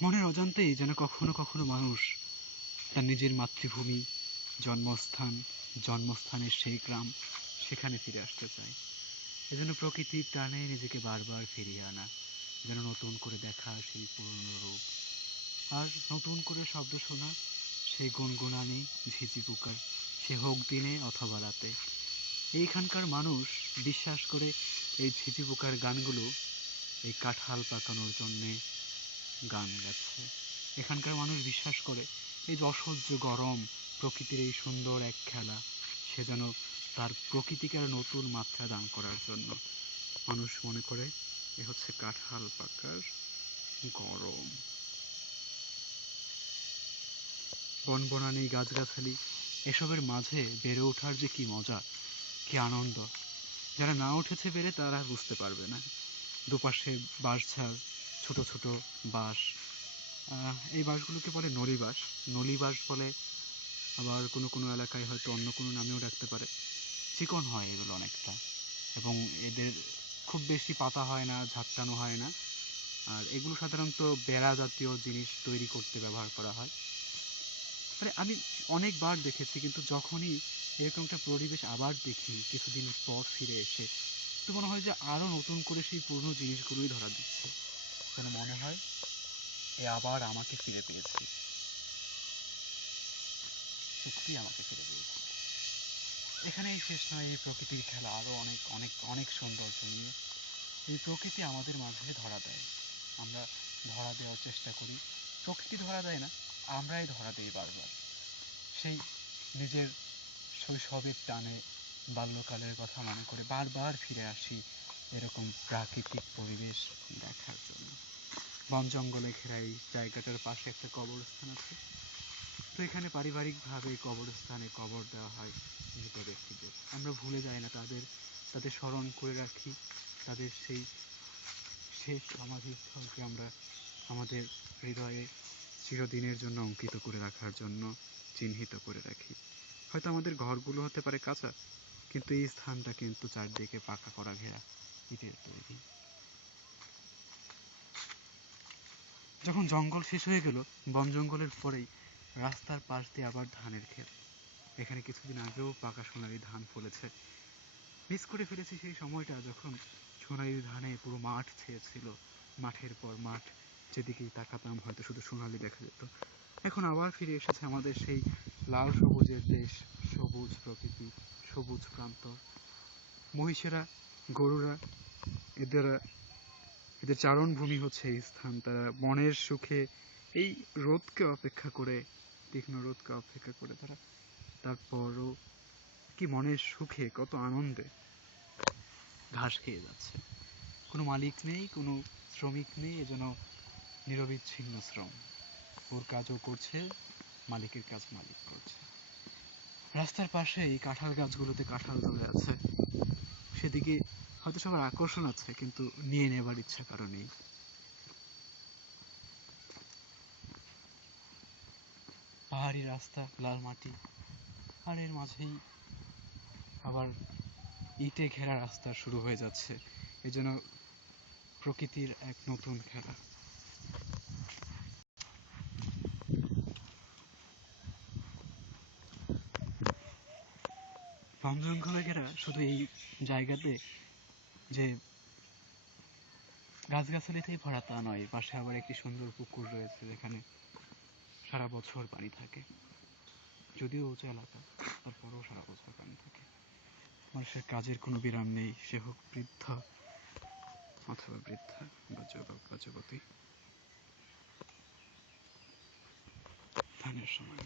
মনের অজান্তেই যেন কখনো কখনো মানুষ তার নিজের মাতৃভূমি, জন্মস্থান, জন্মস্থানের সেই গ্রাম সেখানে ফিরে আসতে চায়। এজন্য প্রকৃতির টানে নিজেকে বারবার ফিরিয়ে আনা, যেন নতুন করে দেখা সেই পুরনো রূপ। আর নতুন করে শব্দ শোনা, সেই গুনগুনানি, ঝিঝি পোকার, সে হোক দিনে অথবা রাতে। এইখানকার মানুষ বিশ্বাস করে এই ঝিঝি পোকার গানগুলো এই কাঁঠাল পাকানোর জন্যে গান গাচ্ছে। এখানকার মানুষ বিশ্বাস করে এই যে অসহ্য গরম প্রকৃতির এই সুন্দর এক খেলা, সে যেন তার প্রকৃতিকে আরও নতুন মাত্রা দান করার জন্য। মানুষ মনে করে এ হচ্ছে কাঁঠাল পাকার গরম। বনবনানি, গাছগাছালি, এসবের মাঝে বেড়ে ওঠার যে কি মজা, কি আনন্দ। যারা না উঠেছে বেড়ে তারা বুঝতে পারবে না। দুপাশে বাঁশঝাড় ছোট ছোট বাঁশ। এই বাঁশগুলোকে বলে নলি বাঁশ। নলি বাঁশ বলে আবার কোনো কোনো এলাকায় হয়তো অন্য কোনো নামেও ডাকতে পারে। চিকন হয় এগুলো অনেকটা এবং এদের খুব বেশি পাতা হয় না, ঝাপটানো হয় না। আর এগুলো সাধারণত বেড়া জাতীয় জিনিস তৈরি করতে ব্যবহার করা হয়। মানে আমি অনেকবার দেখেছি কিন্তু যখনই এরকম একটা পরিবেশ আবার দেখি, কিছুদিন পর ফিরে এসে, তো মনে হয় যে আরও নতুন করে সেই পুরনো জিনিসগুলোই ধরা দিচ্ছে। যেন মনে হয় এ আবার আমাকে ফিরে পেয়েছি। সত্যি আমাকে ফিরে পেয়েছি। এখানেই শেষ নয়, এই প্রকৃতির খেলা আরও অনেক অনেক অনেক সৌন্দর্য নিয়ে এই প্রকৃতি আমাদের মাঝে ধরা দেয়। আমরা ধরা দেওয়ার চেষ্টা করি। প্রকৃতি ধরা দেয় না, আমরাই ধরা দিই বারবার। সেই নিজের শৈশবের টানে বাল্যকালের কথা মনে করে বারবার ফিরে আসি এরকম প্রাকৃতিক পরিবেশ জন্য বন জঙ্গলে ঘেরা এই জায়গাটার পাশে একটা কবরস্থান আছে। তো এখানে পারিবারিকভাবে কবরস্থানে কবর দেওয়া হয় মৃত ব্যক্তিদের আমরা ভুলে যাই না তাদের তাদের স্মরণ করে রাখি। তাদের সেই শেষ সমাধিস্থলকে আমরা আমাদের হৃদয়ে চিরদিনের জন্য অঙ্কিত করে রাখার জন্য চিহ্নিত করে রাখি। হয়তো আমাদের ঘরগুলো হতে পারে কাঁচা, কিন্তু এই স্থানটা কিন্তু চারদিকে পাকা করা ঘেরা ইটের তৈরি। যখন জঙ্গল শেষ হয়ে গেল, বন জঙ্গলের পরেই রাস্তার পাশ দিয়ে আবার ধানের ক্ষেত এখানে কিছুদিন আগেও পাকা সোনালি ধান ফলেছে। মিস করে ফেলেছি সেই সময়টা যখন সোনালি ধানে পুরো মাঠ ছেয়েছিল, মাঠের পর মাঠ। যেদিকেই তাকাতাম, হয়তো শুধু সোনালি দেখা যেত। এখন আবার ফিরে এসেছে আমাদের সেই লাল সবুজের দেশ, সবুজ প্রকৃতি, সবুজ প্রান্তর মহিষেরা, গরুরা, এদের এদের চারণভূমি হচ্ছে এই স্থান। তারা বনের সুখে এই রোদকে অপেক্ষা করে, তীক্ষ্ণ রোদকে অপেক্ষা করে তারা। তারপরও কি মনের সুখে, কত আনন্দে ঘাস খেয়ে যাচ্ছে। কোনো মালিক নেই, কোনো শ্রমিক নেই এজন্য নিরবিচ্ছিন্ন শ্রম। ওর কাজও করছে, মালিকের কাজ মালিক করছে। রাস্তার পাশে এই কাঁঠাল গাছগুলোতে কাঁঠাল ধরে আছে। সেদিকে হয়তো সবার আকর্ষণ আছে, কিন্তু নিয়ে নেবার ইচ্ছা কারও নেই। পাহাড়ি রাস্তা, লাল মাটি আর এর মাঝেই আবার ইটে ঘেরা রাস্তা শুরু হয়ে যাচ্ছে। এজন্য প্রকৃতির এক নতুন খেলা। বন জঙ্গলে ঘেরা শুধু এই জায়গাতে যে গাছগাছালিতেই ভরা তা নয় পাশে আবার একটি সুন্দর পুকুর রয়েছে যেখানে সারা বছর পানি থাকে। যদিও উঁচু এলাকা, তারপরেও সারা বছর পানি থাকে। মানুষের কাজের কোনো বিরাম নেই, সে হোক বৃদ্ধ অথবা বৃদ্ধা বা যুবক বা যুবতী। ধানের সময়।